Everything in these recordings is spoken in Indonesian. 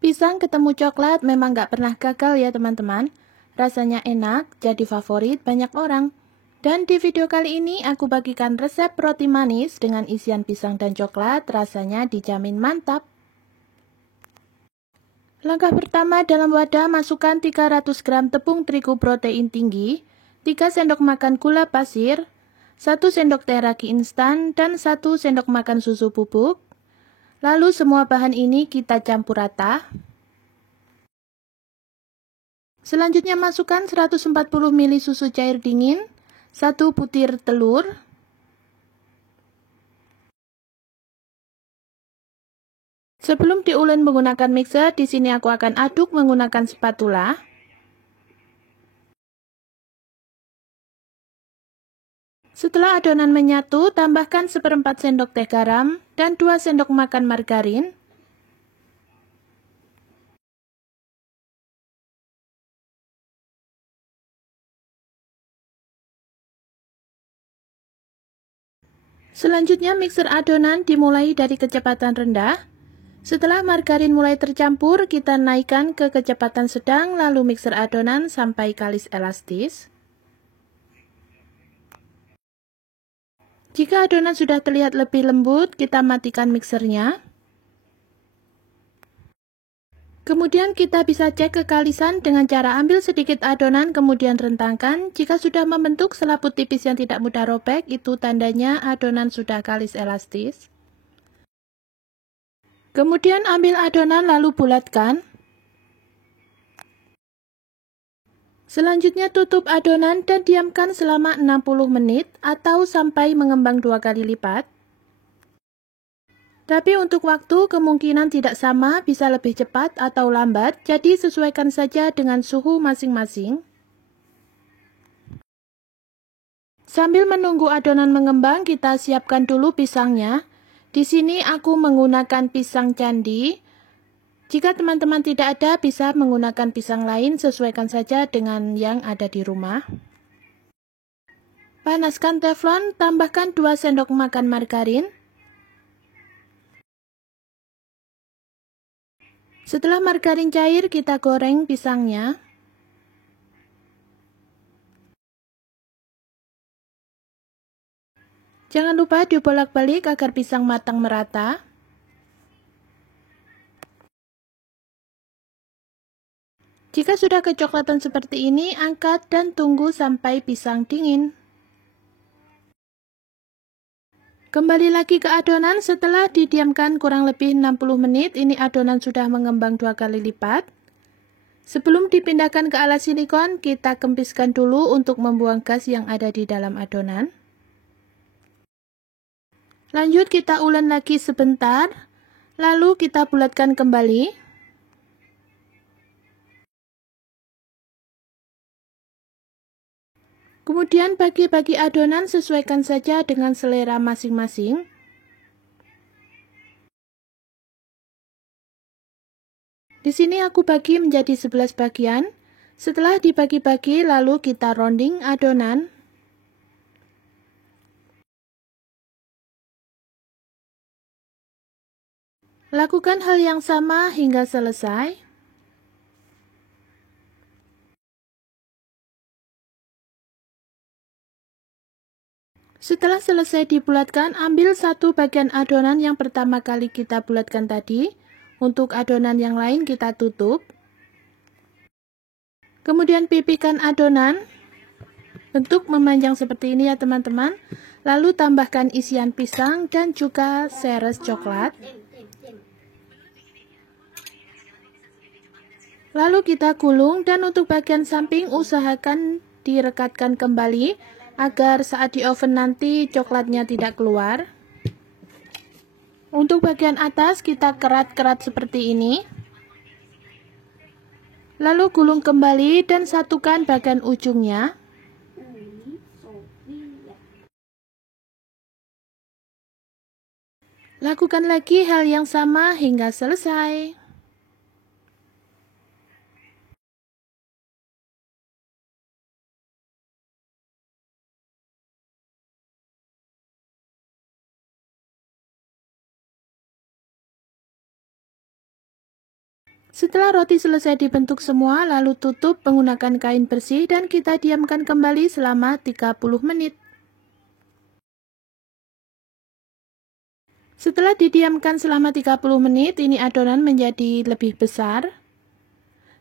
Pisang ketemu coklat memang gak pernah gagal ya teman-teman. Rasanya enak, jadi favorit banyak orang. Dan di video kali ini aku bagikan resep roti manis dengan isian pisang dan coklat, rasanya dijamin mantap. Langkah pertama, dalam wadah masukkan 300 gram tepung terigu protein tinggi, 3 sendok makan gula pasir, 1 sendok teh ragi instan, dan 1 sendok makan susu bubuk. Lalu semua bahan ini kita campur rata. Selanjutnya masukkan 140 ml susu cair dingin, 1 butir telur, sebelum diulен menggunakan mixer, di sini aku akan aduk menggunakan spatula. Setelah adonan menyatu, tambahkan 1/4 sendok teh garam dan 2 sendok makan margarin. Selanjutnya mixer adonan dimulai dari kecepatan rendah. Setelah margarin mulai tercampur, kita naikkan ke kecepatan sedang, lalu mixer adonan sampai kalis elastis. Jika adonan sudah terlihat lebih lembut, kita matikan mixernya. Kemudian kita bisa cek kekalisan dengan cara ambil sedikit adonan kemudian rentangkan. Jika sudah membentuk selaput tipis yang tidak mudah robek, itu tandanya adonan sudah kalis elastis. Kemudian ambil adonan lalu bulatkan. Selanjutnya tutup adonan dan diamkan selama 60 menit atau sampai mengembang 2 kali lipat. Tapi untuk waktu kemungkinan tidak sama, bisa lebih cepat atau lambat, jadi sesuaikan saja dengan suhu masing-masing. Sambil menunggu adonan mengembang, kita siapkan dulu pisangnya. Di sini aku menggunakan pisang candi. Jika teman-teman tidak ada, bisa menggunakan pisang lain, sesuaikan saja dengan yang ada di rumah. Panaskan teflon, tambahkan 2 sendok makan margarin. Setelah margarin cair, kita goreng pisangnya. Jangan lupa dibolak-balik agar pisang matang merata. Jika sudah kecoklatan seperti ini, angkat dan tunggu sampai pisang dingin. Kembali lagi ke adonan setelah didiamkan kurang lebih 60 menit, ini adonan sudah mengembang 2 kali lipat. Sebelum dipindahkan ke alat silikon, kita kempiskan dulu untuk membuang gas yang ada di dalam adonan. Lanjut kita ulen lagi sebentar, lalu kita bulatkan kembali. Kemudian bagi-bagi adonan, sesuaikan saja dengan selera masing-masing. Di sini aku bagi menjadi 11 bagian. Setelah dibagi-bagi, lalu kita rounding adonan. Lakukan hal yang sama hingga selesai. Setelah selesai dibulatkan, ambil satu bagian adonan yang pertama kali kita bulatkan tadi. Untuk adonan yang lain kita tutup. Kemudian pipihkan adonan. Bentuk memanjang seperti ini ya teman-teman. Lalu tambahkan isian pisang dan juga seres coklat. Lalu kita gulung dan untuk bagian samping usahakan direkatkan kembali agar saat di oven nanti coklatnya tidak keluar. Untuk bagian atas kita kerat-kerat seperti ini. Lalu gulung kembali dan satukan bagian ujungnya. Lakukan lagi hal yang sama hingga selesai. Setelah roti selesai dibentuk semua, lalu tutup menggunakan kain bersih dan kita diamkan kembali selama 30 menit. Setelah didiamkan selama 30 menit, ini adonan menjadi lebih besar.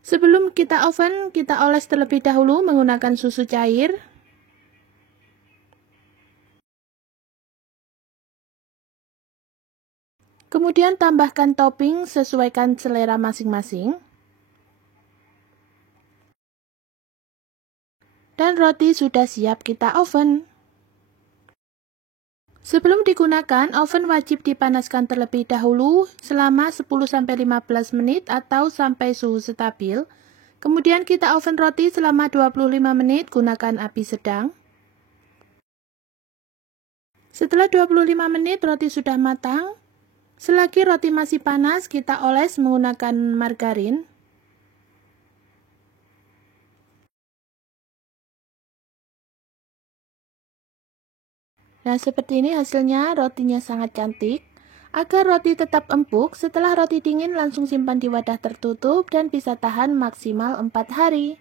Sebelum kita oven, kita oles terlebih dahulu menggunakan susu cair. Kemudian tambahkan topping, sesuaikan selera masing-masing. Dan roti sudah siap kita oven. Sebelum digunakan, oven wajib dipanaskan terlebih dahulu selama 10-15 menit atau sampai suhu stabil. Kemudian kita oven roti selama 25 menit, gunakan api sedang. Setelah 25 menit roti sudah matang. Selagi roti masih panas, kita oles menggunakan margarin. Nah, seperti ini hasilnya, rotinya sangat cantik. Agar roti tetap empuk, setelah roti dingin langsung simpan di wadah tertutup dan bisa tahan maksimal 4 hari.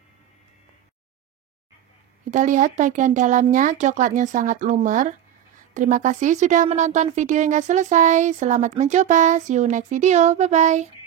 Kita lihat bagian dalamnya, coklatnya sangat lumer. Terima kasih sudah menonton video hingga selesai. Selamat mencoba. See you next video. Bye-bye.